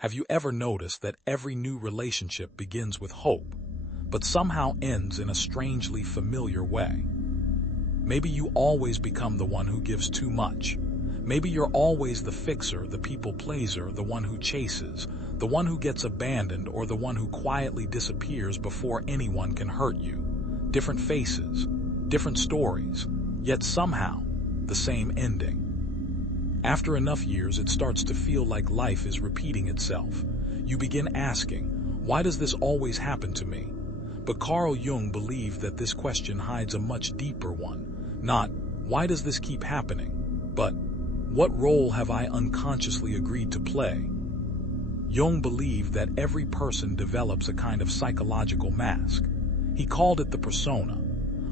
Have you ever noticed that every new relationship begins with hope, but somehow ends in a strangely familiar way? Maybe you always become the one who gives too much. Maybe you're always the fixer, the people pleaser, the one who chases, the one who gets abandoned, or the one who quietly disappears before anyone can hurt you. Different faces, different stories, yet somehow the same ending. After enough years, it starts to feel like life is repeating itself. You begin asking, why does this always happen to me? But Carl Jung believed that this question hides a much deeper one. Not, why does this keep happening? But, what role have I unconsciously agreed to play? Jung believed that every person develops a kind of psychological mask. He called it the persona.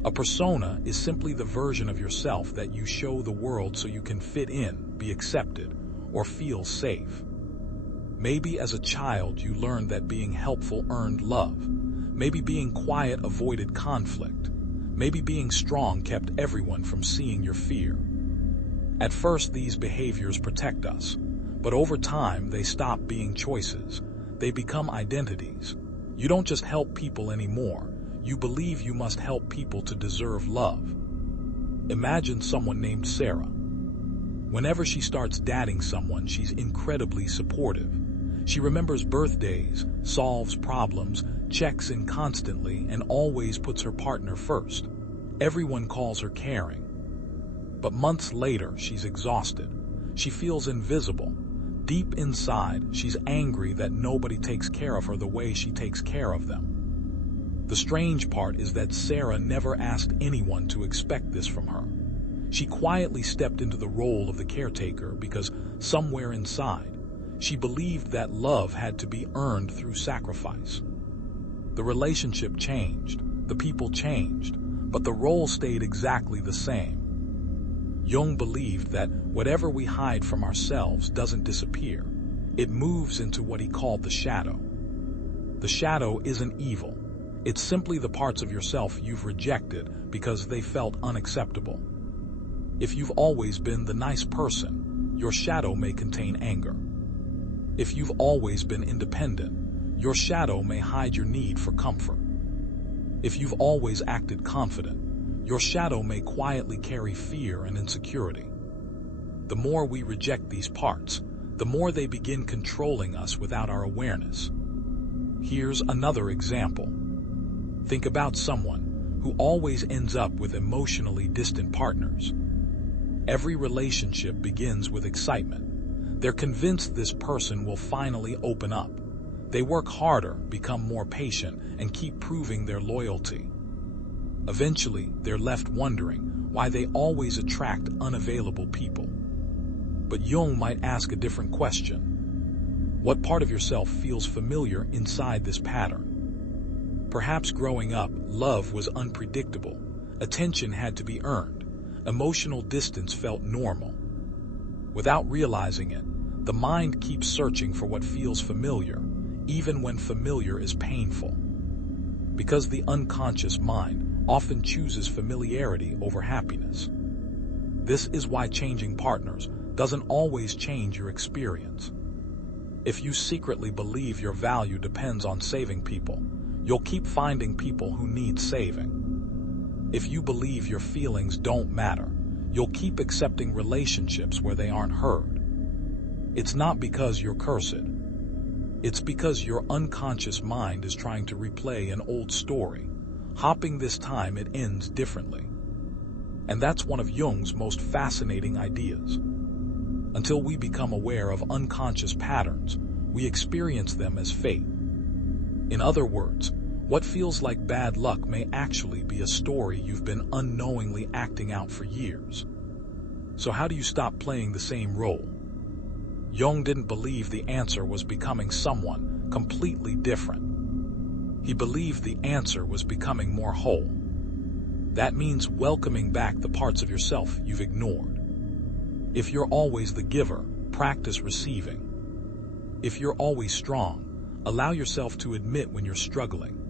A persona is simply the version of yourself that you show the world so you can fit in, be accepted, or feel safe. Maybe as a child you learned that being helpful earned love. Maybe being quiet avoided conflict. Maybe being strong kept everyone from seeing your fear. At first, these behaviors protect us, but over time they stop being choices. They become identities. You don't just help people anymore. You believe you must help people to deserve love. Imagine someone named Sarah. Whenever she starts dating someone, she's incredibly supportive. She remembers birthdays, solves problems, checks in constantly, and always puts her partner first. Everyone calls her caring. But months later, she's exhausted. She feels invisible. Deep inside, she's angry that nobody takes care of her the way she takes care of them. The strange part is that Sarah never asked anyone to expect this from her. She quietly stepped into the role of the caretaker because somewhere inside, she believed that love had to be earned through sacrifice. The relationship changed, the people changed, but the role stayed exactly the same. Jung believed that whatever we hide from ourselves doesn't disappear. It moves into what he called the shadow. The shadow isn't evil. It's simply the parts of yourself you've rejected because they felt unacceptable. If you've always been the nice person, your shadow may contain anger. If you've always been independent, your shadow may hide your need for comfort. If you've always acted confident, your shadow may quietly carry fear and insecurity. The more we reject these parts, the more they begin controlling us without our awareness. Here's another example. Think about someone who always ends up with emotionally distant partners. Every relationship begins with excitement. They're convinced this person will finally open up. They work harder, become more patient, and keep proving their loyalty. Eventually, they're left wondering why they always attract unavailable people. But Jung might ask a different question. What part of yourself feels familiar inside this pattern? Perhaps growing up, love was unpredictable. Attention had to be earned. Emotional distance felt normal. Without realizing it, the mind keeps searching for what feels familiar, even when familiar is painful. Because the unconscious mind often chooses familiarity over happiness. This is why changing partners doesn't always change your experience. If you secretly believe your value depends on saving people, you'll keep finding people who need saving. If you believe your feelings don't matter, you'll keep accepting relationships where they aren't heard. It's not because you're cursed. It's because your unconscious mind is trying to replay an old story, hoping this time it ends differently. And that's one of Jung's most fascinating ideas. Until we become aware of unconscious patterns, we experience them as fate. In other words, what feels like bad luck may actually be a story you've been unknowingly acting out for years. So how do you stop playing the same role? Jung didn't believe the answer was becoming someone completely different. He believed the answer was becoming more whole. That means welcoming back the parts of yourself you've ignored. If you're always the giver, practice receiving. If you're always strong, allow yourself to admit when you're struggling.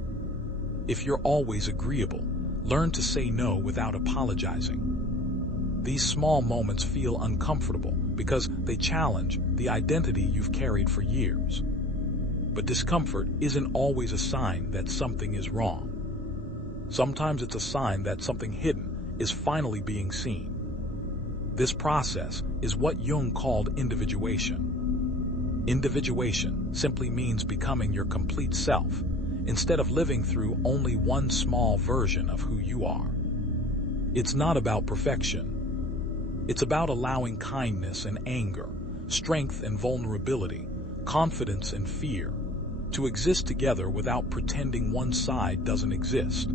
If you're always agreeable, learn to say no without apologizing. These small moments feel uncomfortable, because they challenge the identity you've carried for years. But discomfort isn't always a sign that something is wrong. Sometimes it's a sign that something hidden is finally being seen. This process is what Jung called individuation. Individuation simply means becoming your complete self, instead of living through only one small version of who you are. It's not about perfection. It's about allowing kindness and anger, strength and vulnerability, confidence and fear, to exist together without pretending one side doesn't exist.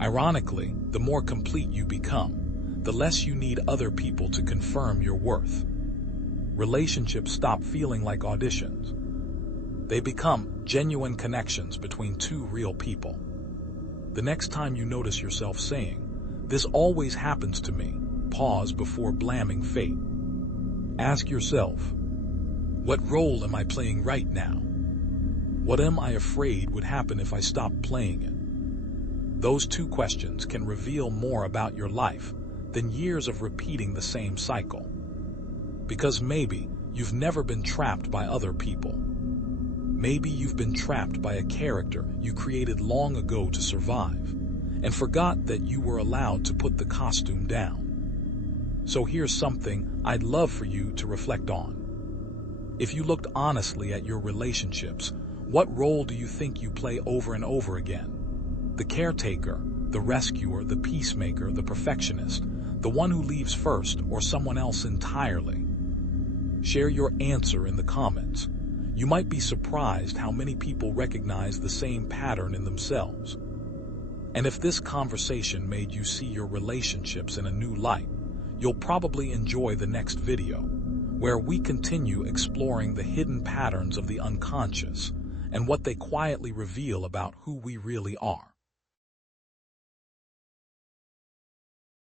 Ironically, the more complete you become, the less you need other people to confirm your worth. Relationships stop feeling like auditions. They become genuine connections between two real people. The next time you notice yourself saying, "This always happens to me," pause before blaming fate. Ask yourself, what role am I playing right now? What am I afraid would happen if I stopped playing it? Those two questions can reveal more about your life than years of repeating the same cycle. Because maybe you've never been trapped by other people. Maybe you've been trapped by a character you created long ago to survive, and forgot that you were allowed to put the costume down. So here's something I'd love for you to reflect on. If you looked honestly at your relationships, what role do you think you play over and over again? The caretaker, the rescuer, the peacemaker, the perfectionist, the one who leaves first, or someone else entirely? Share your answer in the comments. You might be surprised how many people recognize the same pattern in themselves. And if this conversation made you see your relationships in a new light, you'll probably enjoy the next video, where we continue exploring the hidden patterns of the unconscious and what they quietly reveal about who we really are.